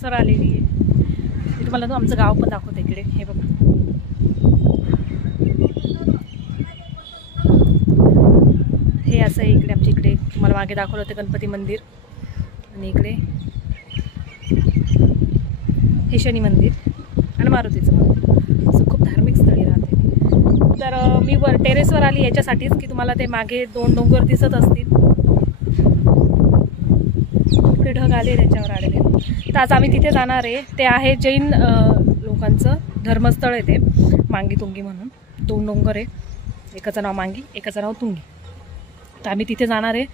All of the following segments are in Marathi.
टेरेसवर आलेली आहे. मी तुम्हाला तो आमचं गाव पण दाखवते इकडे. हे बघा, हे असं आहे इकडे आमच्या इकडे. तुम्हाला मागे दाखवलं होतं गणपती मंदिर, आणि इकडे हे शनी मंदिर आणि मारुतीचं मंदिर. असं खूप धार्मिक स्थळी राहते. तर मी टेरेसवर आली याच्यासाठीच की तुम्हाला ते मागे 2 डोंगर दिसत असतील, पुढे ढग आले त्याच्यावर आलेले. तर आज आम्ही तिथे जाणार आहे. ते आहे जैन लोकांचं धर्मस्थळ आहे ते, मांगी तुंगी म्हणून. 2 डोंगर आहे, एकाचं नाव मांगी, एकाचं नाव तुंगी. तर आम्ही तिथे जाणार आहे.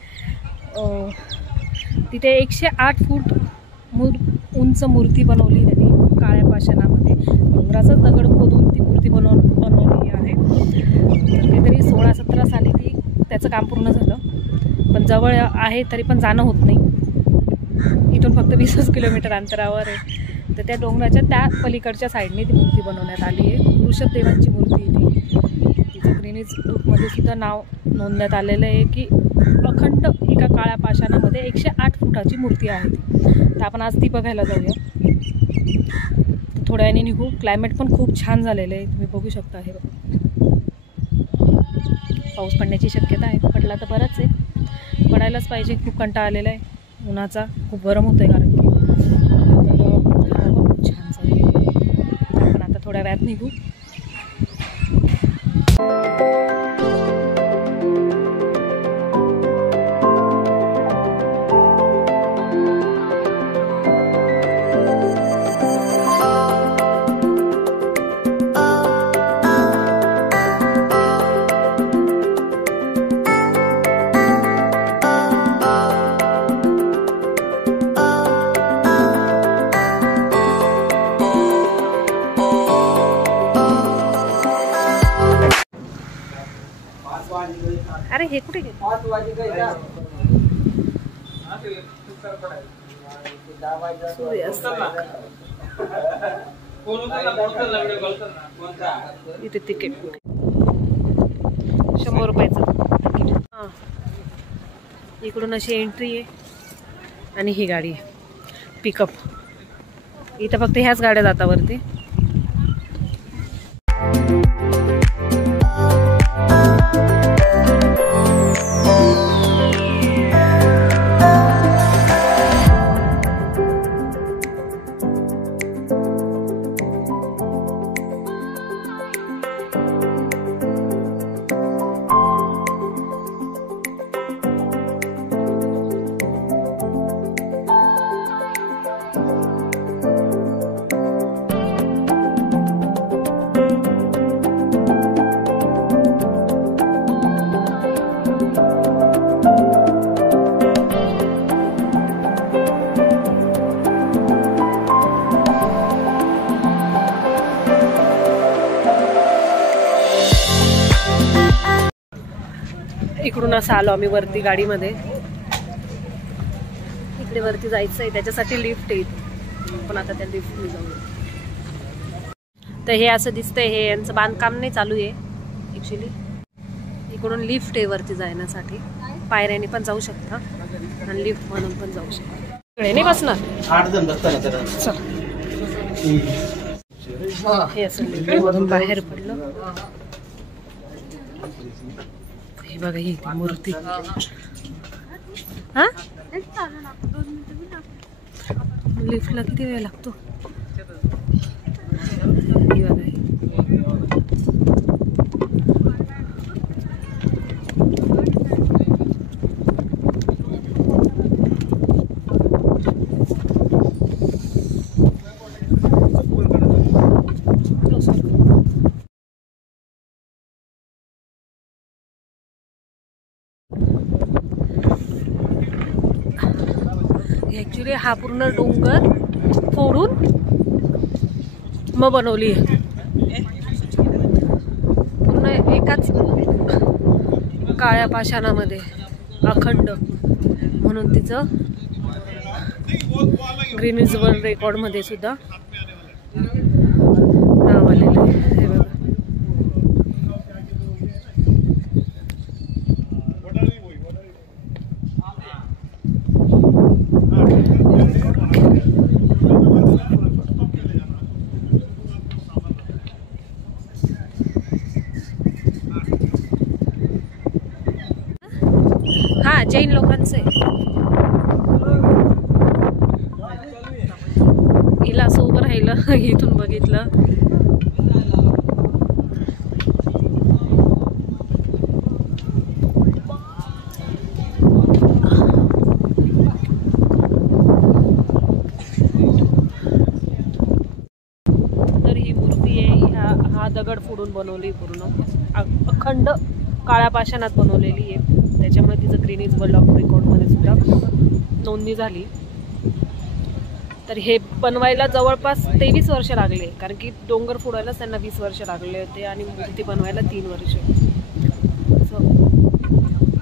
तिथे 108 फूट उंच मूर्ती बनवली त्यांनी काळ्या पाषाणामध्ये. डोंगराचाच दगड खोदून ती मूर्ती बनवली आहे. तर काहीतरी 16-17 साली त्याचं काम पूर्ण झालं. पण जवळ आहे तरी पण जाणं होत नाही. इथून फक्त 20 किलोमीटर अंतरावर आहे. तर त्या डोंगराच्या त्या पलीकडच्या साईडने ती मूर्ती बनवण्यात आली आहे. ऋषभदेवांची मूर्ती ती. तिचं ग्रीनिज बुकमध्ये सुद्धा नाव नोंदण्यात आलेलं आहे की अखंड एका काळ्या पाषाणामध्ये 108 फुटाची मूर्ती आहे ती. तर आपण आज ती बघायला जाऊया. थोड्या वेळाने निघू. क्लायमेट पण खूप छान झालेलं आहे, तुम्ही बघू शकता. हे पाऊस पडण्याची शक्यता आहे. पडला तर बरंच आहे, पडायलाच पाहिजे. खूप कंटाळा आलेला आहे उन्हाचा, खूप गरम होतं आहे कारण की. तर खूप छान चालेल. आपण आता थोड्या वेळात निघू. अरे हे कुठे गेले? इथे तिकीट 100 रुपयाचं तिकीट. हां, इकडून अशी एंट्री आहे आणि ही गाडी आहे पिकअप. इथं फक्त ह्याच गाड्या जातात वरती. इकडून असं आलो आम्ही वरती गाडीमध्ये. इकडे वरती जायचं आहे, त्याच्यासाठी लिफ्ट येईल. पण आता त्या लिफ्टने जाऊ. तर हे असं दिसतंय, हे यांचं बांधकाम नाही चालू आहे ॲक्च्युली. इकडून लिफ्ट आहे वरती जाण्यासाठी. पायऱ्याने पण जाऊ शकता आणि लिफ्ट म्हणून पण जाऊ शकता. इकडे नाही बसणार. हे असं लिफ्टमधून बाहेर पडलं. हे बघा ही मूर्ती. हा, लिफ्टला किती वेळ लागतो? ही बघा ही. ॲक्च्युली हा पूर्ण डोंगर फोडून मग बनवली आहे. पूर्ण एकाच काळ्या पाषाणामध्ये अखंड, म्हणून तिचं ग्रीनिज वर्ल्ड रेकॉर्डमध्ये सुद्धा नाव आलेलं आहे. हे बघा. जैन लोकांचं आहे. हिला असं उभं राहिलं इथून बघितलं. तर ही मूर्ती आहे, हा दगड फोडून बनवली, पूर्ण अखंड काळ्या पाषाणात बनवलेली आहे. त्याच्यामुळे तिचं ग्रीनिज वर्ल्ड ऑफ रेकॉर्डमध्ये सुद्धा नोंदणी झाली. तर हे बनवायला जवळपास 23 वर्ष लागले, कारण की डोंगर फोडायलाच त्यांना 20 वर्ष लागले होते आणि मूर्ती बनवायला 3 वर्ष. असं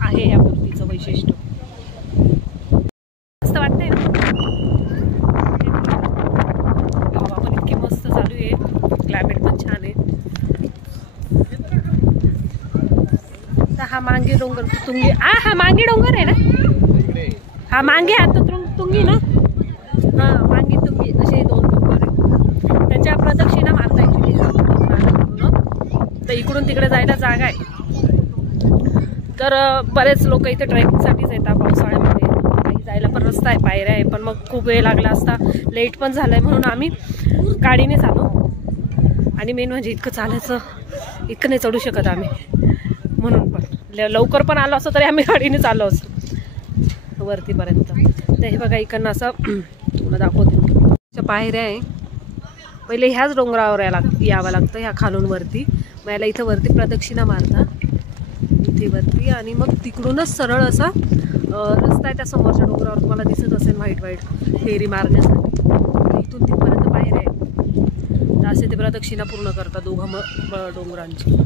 आहे या मूर्तीचं वैशिष्ट्य. मस्त वाटतंय ना. हवा पण इतकी मस्त चालू आहे, क्लायमेट पण छान आहे. हा मांगी डोंगर तुंगी, हा मांगी डोंगर आहे ना. हा मांगी हा तो तुंगी ना. हा मांगी तुंगी असे 2 डोंगर आहे. त्याच्या प्रदक्षिणा मारता ऍक्च्युली हा पूर्ण. तर इकडून तिकडे जायला जागा आहे. तर बरेच लोक इथे ट्रेकिंगसाठीच येतात पावसाळ्यामध्ये. काही जायला पण रस्ता आहे, पायऱ्या आहे, पण मग खूप वेळ लागला असता, लेट पण झालाय, म्हणून आम्ही गाडीनेच आलो. आणि मेन म्हणजे इतकं चालायचं, इतकं नाही चढू शकत आम्ही, म्हणून पण लवकर पण आलो असतो तरी आम्ही गाडीनेच आलो असतो वरतीपर्यंत. तर हे बघा इकडनं असं तुला दाखवते, पायऱ्या आहे. पहिले ह्याच डोंगरावर यावं लागतं, ह्या खालून वरती. मग याला इथं वरती प्रदक्षिणा मारता इथे वरती, आणि मग तिकडूनच सरळ असा रस्ता आहे त्या समोरच्या डोंगरावर. तुम्हाला दिसत असेल व्हाईट फेरी मारण्यासाठी. इथून तिथपर्यंत पायऱ्या आहे. तर असे ते प्रदक्षिणा पूर्ण करतात दोघं डोंगरांची.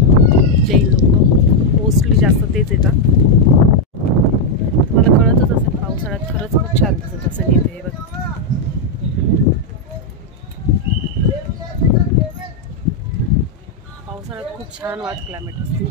जैन लोक मोस्टली जास्त तेच येतात. तुम्हाला कळतच असेल पावसाळ्यात खरंच खूप छान दिसत असेल इथे. हे बघा पावसाळ्यात खूप छान क्लायमेट असते.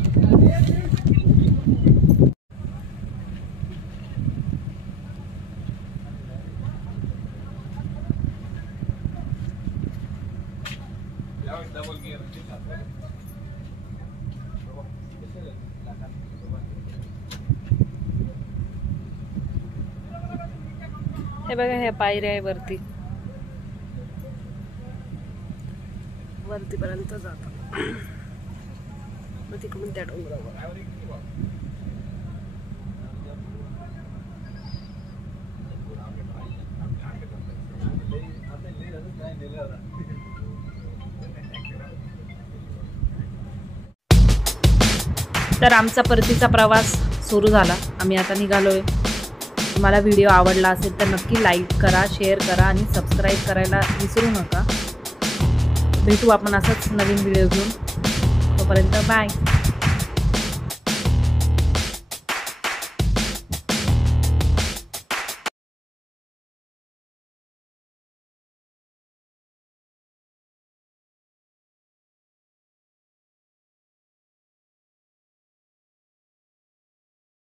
हे बघा ह्या पायऱ्या आहे वरती, वरतीपर्यंत जातात. मग तिकडून त्या डोंगरावर तर आमचा परतीचा प्रवास सुरू झाला. आम्ही आता निघालोय. तुम्हाला व्हिडिओ आवडला असेल तर नक्की लाईक करा, शेअर करा आणि सबस्क्राईब करायला विसरू नका. भेटू आपण असंच नवीन व्हिडिओ घेऊन. तोपर्यंत बाय.